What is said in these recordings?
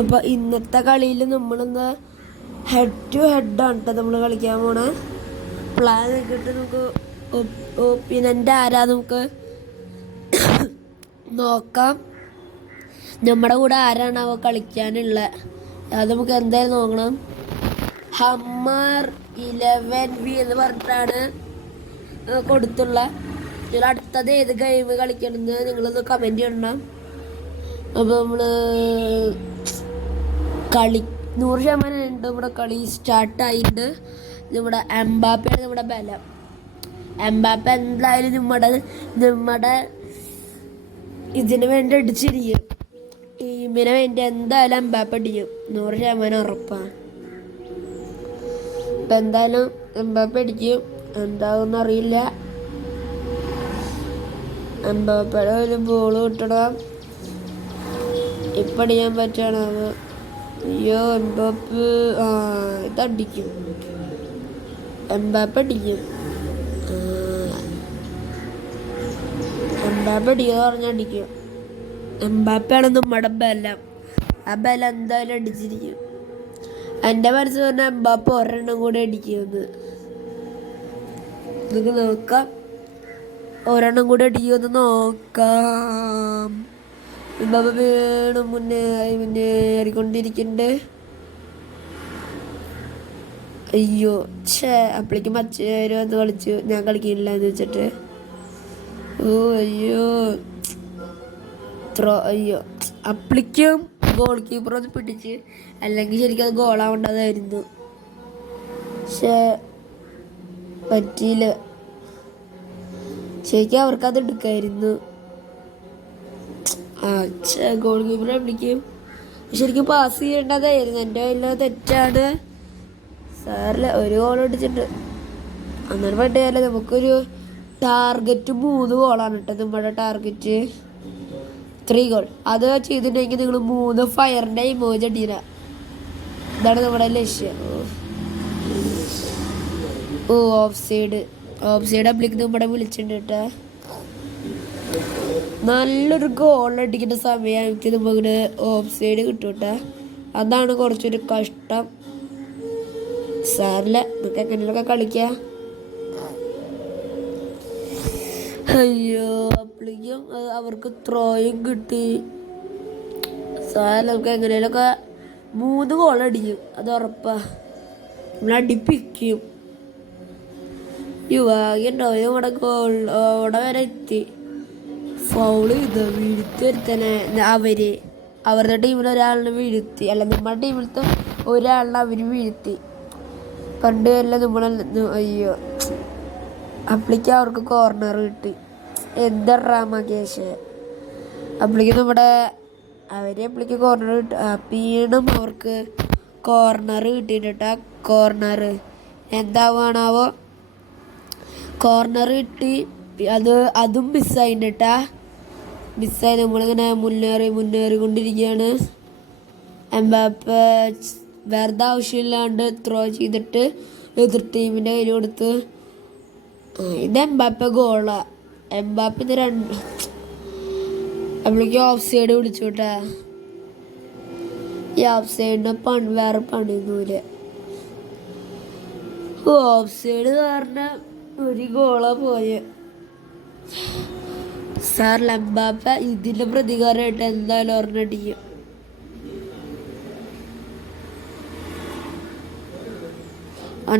അപ്പോൾ ഇന്നത്തെ കളിയിൽ നമ്മളിന്ന് ഹെഡ് ടു ഹെഡാണ് കേട്ടോ നമ്മൾ കളിക്കാൻ പോണ. പ്ലാൻ ആക്കിയിട്ട് നമുക്ക് ഒപ്പിനൻ്റെ ആരാ നമുക്ക് നോക്കാം. നമ്മുടെ കൂടെ ആരാണ് അവ കളിക്കാനുള്ള അത് നമുക്ക് എന്തായാലും നോക്കണം. ഹമ്മർ 11V എന്ന് പറഞ്ഞിട്ടാണ് കൊടുത്തുള്ള. ഇതിൽ അടുത്തത് ഏത് ഗെയിം കളിക്കണമെന്ന് നിങ്ങളൊന്ന് കമൻറ്റ് ചെയ്യണം. അപ്പോൾ നമ്മൾ കളി 100% ഉണ്ട്. നമ്മുടെ കളി സ്റ്റാർട്ടായിട്ട് നമ്മുടെ എംബാപ്പയാണ് നമ്മുടെ ബലം. എംബാപ്പ എന്തായാലും നമ്മുടെ ഇതിന് വേണ്ടി അടിച്ചിരിക്കും. ടീമിന് വേണ്ടി എന്തായാലും എംബാപ്പ അടിക്കും, 100% ഉറപ്പാണ്. ഇപ്പം എന്തായാലും എംബാപ്പ അടിക്കും, എന്താകുമെന്ന് അറിയില്ല. എംബാപ്പയുടെ ഒരു ബോൾ കിട്ടണം. ഇപ്പം അടിക്കാൻ പറ്റണം. അയ്യോ എംബാപ്പ ഇതടിക്കും, എംബാപ്പ അടിക്കും. എംബാപ്പ അടിക്കുക പറഞ്ഞാൽ അടിക്കും. എംബാപ്പയാണ് നമ്മുടെ ബലം. ആ ബലം എന്തായാലും അടിച്ചിരിക്കും. എൻ്റെ മനസ്സ് പറഞ്ഞാൽ എംബാപ്പ ഒരെണ്ണം കൂടെ അടിക്കുമെന്ന്. നമുക്ക് നോക്കാം, ഒരെണ്ണം കൂടെ അടിക്കുമെന്ന് നോക്കാം. എംബാപ്പ വീണ്ടും മുന്നേറിക്കൊണ്ടിരിക്കുന്നുണ്ട്. അയ്യോ അപ്പോഴേക്കും മറ്റൊരു വന്ന് കളിച്ചു, ഞാൻ കളിക്കില്ല എന്ന് വെച്ചിട്ട്. അയ്യോ അയ്യോ അപ്പോഴേക്കും ഗോൾ കീപ്പർ ഒന്ന് പിടിച്ച്, അല്ലെങ്കിൽ ശരിക്കും അത് ഗോളാവേണ്ടതായിരുന്നു. പക്ഷേ പറ്റിയില്ല. ശരിക്കും അവർക്കത് എടുക്കായിരുന്നു. ഗോൾ കീപ്പറെ പിടിക്കും. ശരിക്കും പാസ് ചെയ്യേണ്ടതായിരുന്നു. എൻ്റെ വലിയ തെറ്റാണ്. സാറില്ല, ഒരു ഗോൾ അടിച്ചിട്ടുണ്ട്. അങ്ങനെ പറ്റിയല്ല. നമുക്കൊരു ടാർഗറ്റ് 3 ഗോളാണ് കേട്ടോ. നമ്മുടെ ടാർഗറ്റ് 3 ഗോൾ. അത് ചെയ്തിട്ടുണ്ടെങ്കിൽ നിങ്ങൾ 3 ഫയറിൻ്റെ ഇമോജി അടിയില്ല. ഇതാണ് നമ്മുടെ ലക്ഷ്യം. ഓഫ് സൈഡ് അപ്ലിക്ക് നമ്മുടെ വിളിച്ചിട്ടുണ്ട് കേട്ടോ. നല്ലൊരു ഗോൾ അടിക്കേണ്ട സമയം എനിക്ക് നമുക്ക് ഓഫ് സൈഡ് കിട്ടും കേട്ടോ. അതാണ് കുറച്ചൊരു കഷ്ടം. സാറില്ല, നമുക്ക് എങ്ങനെയൊക്കെ കളിക്കാം. അയ്യോ അപ്പോഴേക്കും അവർക്ക് ത്രോയും കിട്ടി. സാറില്ല, നമുക്ക് എങ്ങനെയൊക്കെ 3 ഗോൾ അടിക്കും, അത് ഉറപ്പാ. നമ്മളടിപ്പിക്കും. യുവാഗുണ്ടോ ഇവിടെ ഗോൾ അവിടെ വരെ എത്തി. ഫൗള് ചെയ്ത് വീഴ്ത്തി വരുത്തനെ അവരുടെ ടീമിൽ ഒരാളിനെ വീഴ്ത്തി. അല്ല, നമ്മുടെ ടീമിലത്തെ ഒരാളിനെ അവർ വീഴ്ത്തി. പണ്ട് അല്ല അയ്യോ അപ്പോഴേക്കും അവർക്ക് കോർണർ കിട്ടി. എന്താ മകേഷ് അപ്പോഴേക്കും അപ്പോഴേക്കും കോർണർ കിട്ടി. വീണ്ടും അവർക്ക് കോർണർ കിട്ടിയിട്ടാ. കോർണർ എന്താവാണാവോ. കോർണർ കിട്ടി, അതും മിസ്സായിട്ടാ. മിസ്സായി. നമ്മളിങ്ങനെ മുന്നേറിക്കൊണ്ടിരിക്കുകയാണ്. എംബാപ്പ വെറുതെ ആവശ്യമില്ലാണ്ട് ത്രോ ചെയ്തിട്ട് എതിർ ടീമിൻ്റെ കയ്യിൽ കൊടുത്ത്. ഇത് എംബാപ്പ ഗോളാ. എംബാപ്പ ഇത് 2 അപ്പോഴേക്കും ഓഫ് സൈഡ് വിളിച്ചു കേട്ടാ. ഈ ഓഫ് സൈഡിന് വേറെ പണിയൊന്നുമില്ല. ഓഫ് സൈഡ് കാരണം ഒരു ഗോളാ പോയെ. സാർ എംബാപ്പ ഇതിൻ്റെ പ്രതികാരമായിട്ട് എന്തായാലും ഒരെണ്ണടിക്കും.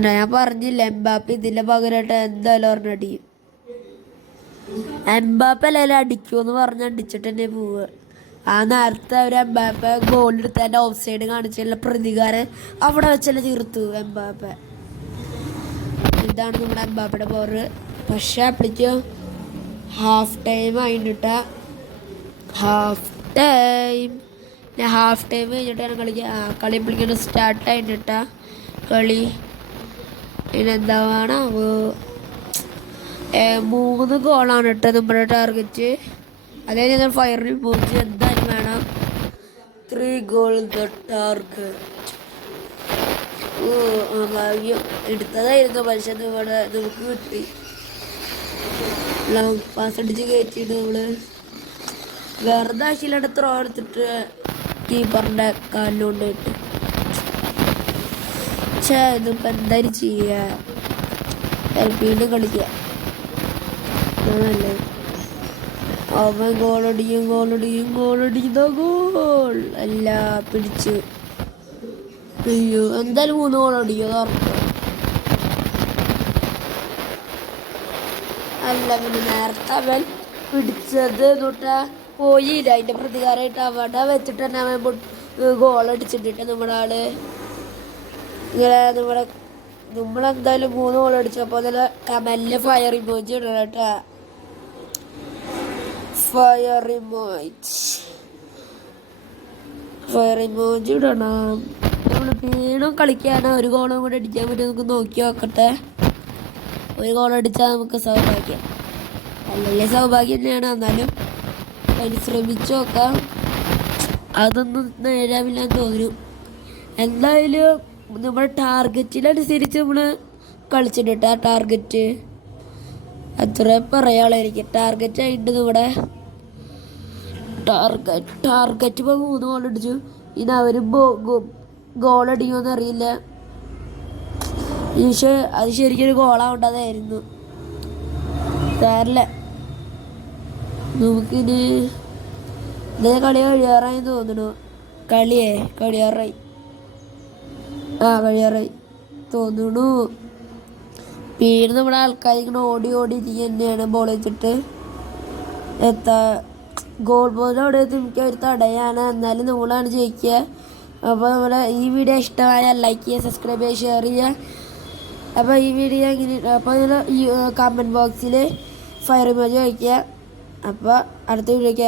ഞാൻ പറഞ്ഞില്ല, എംബാപ്പ ഇതിൻ്റെ പകരമായിട്ട് എന്തായാലും ഒരെണ്ണടിക്കും. എംബാപ്പ അല്ലെങ്കിലും അടിക്കുമെന്ന് പറഞ്ഞ് അടിച്ചിട്ട് തന്നെ പോവുക. ആ നേരത്തെ ഒരു എംബാപ്പ ഗോളെടുത്ത് എൻ്റെ ഓഫ് സൈഡ് കാണിച്ചുള്ള പ്രതികാരം അവിടെ വെച്ചല്ലേ തീർത്തു എംബാപ്പ. ഇതാണ് നമ്മുടെ എംബാപ്പയുടെ പവർ. പക്ഷേ അപ്പോഴേക്കും ഹാഫ് ടൈം ആയിട്ടാ. ഹാഫ് ടൈം കഴിഞ്ഞിട്ടാണ് കളി എപ്പോഴേക്കും സ്റ്റാർട്ടായിട്ടാ കളി. പിന്നെന്താണ് 3 ഗോളാണ് കേട്ടോ നമ്മുടെ ടാർഗറ്റ്. അതായത് ഞങ്ങൾ ഫയറിൽ പോയിട്ട് എന്തായാലും വേണം 3 ഗോൾ ടാർഗറ്റ്. ഭാഗ്യം എടുത്തതായിരുന്നു. പക്ഷെ ഇവിടെ നമുക്ക് കിട്ടി. ലോങ് പാസ് അടിച്ച് കയറ്റിയിട്ട് നമ്മള് വെറുതെ ആശയില്ലാണ്ട് ത്രോ എടുത്തിട്ട് കീപ്പറിൻ്റെ കാലിലുകൊണ്ട് ഇട്ട്. പക്ഷേ ഇതിപ്പോൾ എന്തായാലും ചെയ്യുക, വീണ്ടും കളിക്കുക നല്ലത്. അവൻ ഗോളടിക്കുന്ന ഗോൾ അല്ല പിടിച്ച്. അയ്യോ എന്തായാലും 3 ഗോളടിക്കും ഉറപ്പ്. അല്ല പിന്നെ നേരത്തെ അവൻ പിടിച്ചത് തൊട്ടാ പോയില്ല. അതിൻ്റെ പ്രതികാരമായിട്ട് അവിടെ വെച്ചിട്ട് തന്നെ അവൻ ഗോളടിച്ചിട്ടിട്ട് നമ്മുടെ ആള് ഇങ്ങനെ നമ്മളെന്തായാലും 3 ഗോളടിച്ചപ്പോൾ അതിൽ കമലിന് ഫയർ ഇമോജി ഇടണം കേട്ടാ. ഫയർ ഇമോജി ഇടണം. നമ്മൾ വീണ്ടും കളിക്കാനാ 1 ഗോളും കൂടെ അടിക്കാൻ പറ്റും. നമുക്ക് നോക്കി നോക്കട്ടെ. 1 ഗോൾ അടിച്ചാൽ നമുക്ക് സൗഭാഗ്യം, അല്ലെങ്കിൽ സൗഭാഗ്യം തന്നെയാണ്. എന്നാലും പരിശ്രമിച്ചു നോക്കാം. അതൊന്നും നേരാവില്ലാന്ന് തോന്നുന്നു. എന്തായാലും നമ്മുടെ ടാർഗറ്റിനനുസരിച്ച് നമ്മൾ കളിച്ചിട്ടുണ്ട്. ആ ടാർഗറ്റ് അത്ര പറയാനുള്ളൂ എനിക്ക്. ടാർഗറ്റ് ആയിട്ട് നമ്മുടെ ടാർഗറ്റ് ഇപ്പോൾ 3 ഗോൾ അടിച്ചു. ഇനി അവർ ഗോളടിക്കുമെന്ന് അറിയില്ല. പക്ഷേ അത് ശരിക്കൊരു ഗോളാവേണ്ടതായിരുന്നു. സാരല്ല, നമുക്കിനി ഇതേ കളി കഴിയാറായി തോന്നുന്നു. കഴിയാറായി തോന്നുന്നു. പിന്നെ നമ്മുടെ ആൾക്കാർ ഇങ്ങനെ ഓടി തന്നെയാണ് ബോൾ വെച്ചിട്ട് ഗോൾ പോലും അവിടെ എനിക്ക് ഒരു തടയാണ്. എന്നാലും നമ്മളാണ് ജയിക്കുക. അപ്പോൾ നമ്മുടെ ഈ വീഡിയോ ഇഷ്ടമായാൽ ലൈക്ക് ചെയ്യുക, സബ്സ്ക്രൈബ് ചെയ്യുക, ഷെയർ ചെയ്യുക. അപ്പോൾ ഈ വീഡിയോ ഇങ്ങനെ അപ്പോൾ ഈ കമൻറ്റ് ബോക്സിൽ ഫയർ ഇമോജി വയ്ക്കുക. അപ്പോൾ അടുത്ത വീഡിയോയ്ക്ക്